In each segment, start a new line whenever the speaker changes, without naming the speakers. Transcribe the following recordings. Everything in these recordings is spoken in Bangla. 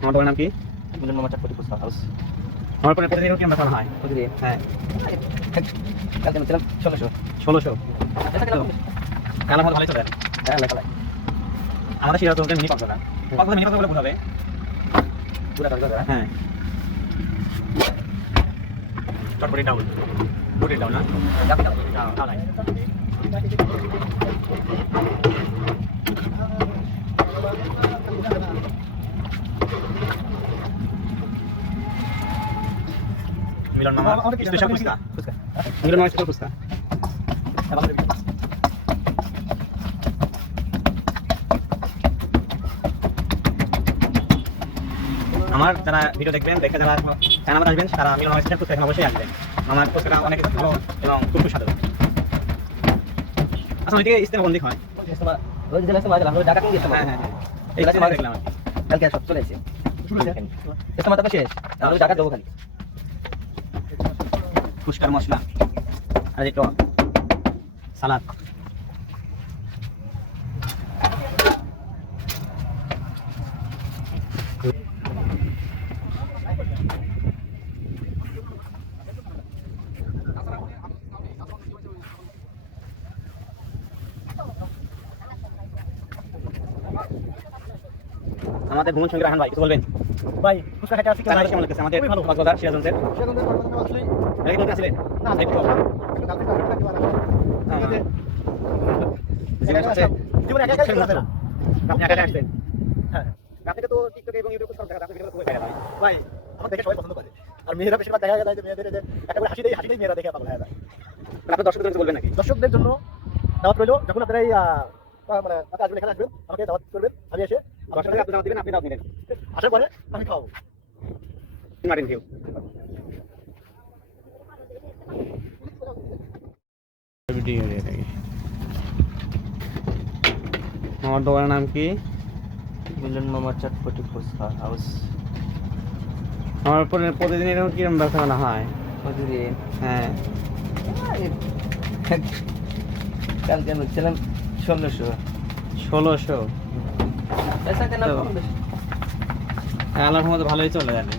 আমার দোকানের নাম কি?
মিলন মামা চাটপটি ফুচকা হাউস
আমার পরে প্রতিদিন কি? আমরা হয়
প্রতিদিন
হ্যাঁ।
কালকে আমি ষোলোশো।
ষোলোশো? কাল আমার ভালোই চলে।
হ্যাঁ লেখা
আমাদের শিরা চলতে মিনি কক্সবাজার কক্সবাজার মিনি কক্সবাজার ভুল হবে।
পুরা কাজ
হ্যাঁ। চটপটি ডাউন রুটি ডাউন না? ডাউন ডাউন মিলন মামা স্পেশাল ফুচকা
ফুচকা
মিলন মামা? স্পেশাল ফুচকা আমার যারা ভিডিও দেখবেন দেখে যারা চ্যানেল আসবেন তারা মিলন মামা স্পেশাল ফুচকা এখানে অবশ্যই আসবেন। আমার ফুচকাটা অনেক ভালো এবং খুব সুস্বাদু। আচ্ছা ওইদিকে ইস্তেমা বন্দি হয়?
রোজ জেলা আমরা ঢাকা কিনে গেছিলাম
হ্যাঁ হ্যাঁ হ্যাঁ এই
এগুলা
দেখলাম।
কালকে সব চলে এসেছে। ইস্তেমা তো শেষ। আমরা ঢাকা যাব খালি।
ফুচকার মশলা আর একটু সালাদ আমাদের ভ্রমণ সঙ্গী রাহান ভাই কিছু বলবেন
ভাই ফুচকা আসছি
কানাডা কেমন লাগছে আমাদের
ভালো
কক্সবাজার সিরাজগঞ্জের
সেখানে আসলে
আগে
না
একটু
কালকে তো আসলে কিবার
হ্যাঁ।
জীবনে একা একাই না
আপনি একা একা
হ্যাঁ
আপনাকে তো টিকটকে এবং ইউটিউবে সব দেখা আপনাকে খুবই ভাইরাল
ভাই আমার দেখে সবাই পছন্দ করে আর মেয়েরা বেশিরভাগ দেখা যায় যে মেয়েদের যে একটা করে হাসি দেয় হাসি দেয় মেয়েরা দেখে পাগল হয়ে যায়
আপনি দর্শকদের কিছু বলবেন নাকি
দর্শকদের জন্য দাওয়াত রইল যখন আপনারা এই মানে আপনারা আসবেন এখানে আসবেন আমাকে দাওয়াত করবেন আমি এসে
দর্শকদের আপনি দাওয়াত দিবেন আপনি দাওয়াত নিবেন
আসার পরে আমি খাওয়াবো।
ভিউ আমার দোকানের নাম কি?
মিলন মামা চাটপটি ফুচকা হাউস।
আমার পরে- প্রতিদিন এরকম কিরম ব্যবসা বানা হয়?
প্রতিদিন?
হ্যাঁ।
কালকে আমি ছিলাম ষোলোশো।
ষোলোশো?
বেশি?
আল্লাহর মধ্যে ভালোই চলে যাবে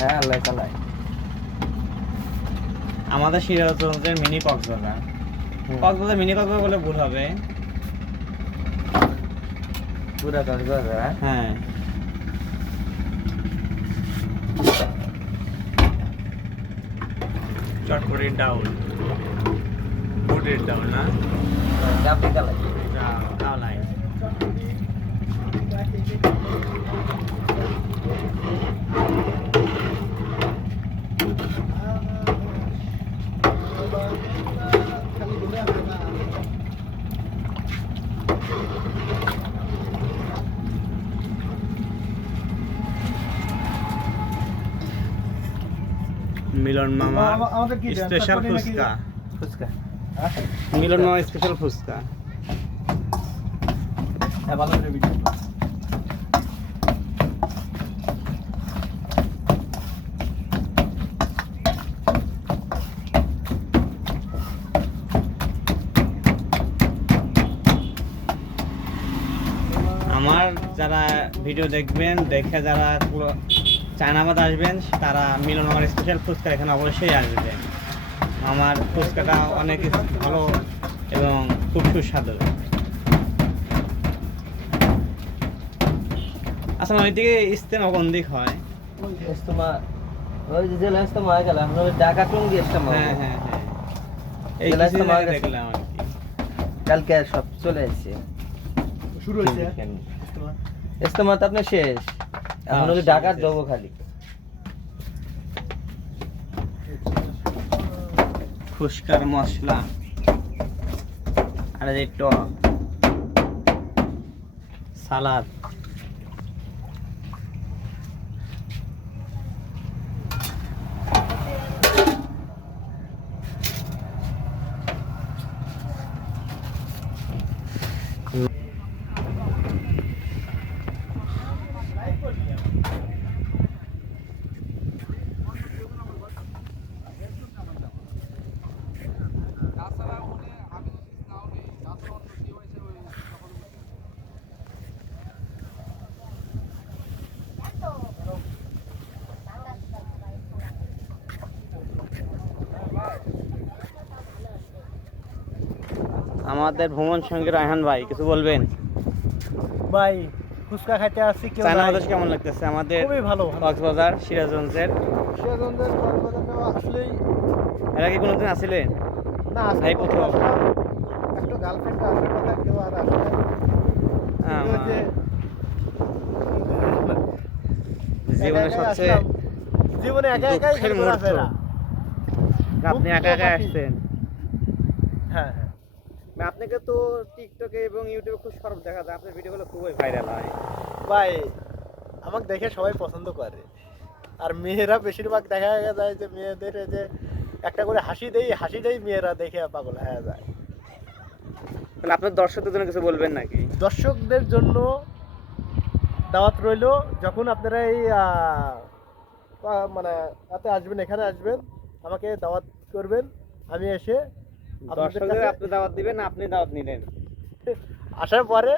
হ্যাঁ আল্লাহ চালায়।
আমাদের সিরাজগঞ্জের মিনি কক্সবাজার। কক্সবাজার মিনি কক্সবাজার বলে ভুল হবে।
পুরা কাজ
হ্যাঁ? চটপটির ডাউন বুটের ডাউন না?
চালাই।
ডাউলাই মিলন মামা? স্পেশাল ফুচকা।
ফুচকা।
মিলন মামা স্পেশাল ফুচকা।
হ্যাঁ
আমার যারা ভিডিও দেখবেন দেখে যারা পুরো চায়নাবাদ আসবেন তারা মিলন আমার স্পেশাল ফুচকা এখানে অবশ্যই আসবে। আমার ফুচকাটা অনেক ভালো এবং খুব সুস্বাদু। আচ্ছা ওইদিকে ইস্তেমা কোন দিক হয়?
ইস্তেমা ওই যে জেলা ইস্তেমা হয়ে গেল আমরা ওই ঢাকা টঙ্গি ইস্তেমা
হ্যাঁ হ্যাঁ হ্যাঁ। এই
জেলা ইস্তেমা হয়ে।
দেখলাম আর কি।
কালকে সব চলে এসেছে
শুরু হয়েছে।
ইস্তেমা তো আপনার শেষ। এখন ওই
শেষ,
ঢাকার
শেষ।
যাব খালি।
ফুচকার মশলা। আর এই টক। সালাদ। আমাদের ভ্রমণ সঙ্গী রায়হান ভাই কিছু বলবেন?
ভাই ফুচকা খাইতে আসছি কেউ
চায়না। বাতাস কেমন লাগতেছে? আমাদের
খুবই ভালো
কক্সবাজার সিরাজগঞ্জের।
সিরাজগঞ্জের কক্সবাজারটা আসলেই
এর আগে কোনোদিন আসছিলেন
না
এই প্রথম।
একটা গার্লফ্রেন্ড আসার কথা কেউ আর আসে না। কিন্তু ওই যে
জীবনের
একা একাই
সবচেয়ে
জীবনে একা একাই
মুহূর্ত। আপনি একা একা আসছেন।
হ্যাঁ হ্যাঁ।
আপনাকে তো টিকটকে এবং ইউটিউবে খুব সরব দেখা যায়। আপনার ভিডিওগুলো খুবই ভাইরাল হয়।
ভাই আমাকে দেখে সবাই পছন্দ করে। আর মেয়েরা বেশিরভাগ দেখা যায় যে মেয়েদের যে একটা করে হাসি দেই হাসি দেই মেয়েরা দেখে পাগল হয়ে যায়।
তাহলে আপনার দর্শকদের জন্য কিছু বলবেন নাকি?
দর্শকদের জন্য দাওয়াত রইল যখন আপনারা এই মানে রাতে আসবেন এখানে আসবেন আমাকে দাওয়াত করবেন আমি এসে
দর্শকদের আপনি দাওয়াত দিবেন আপনি দাওয়াত নিলেন।
আসার পরে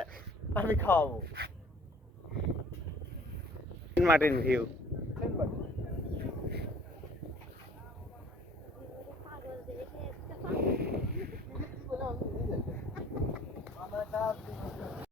আমি খাওয়াবো।
Martin view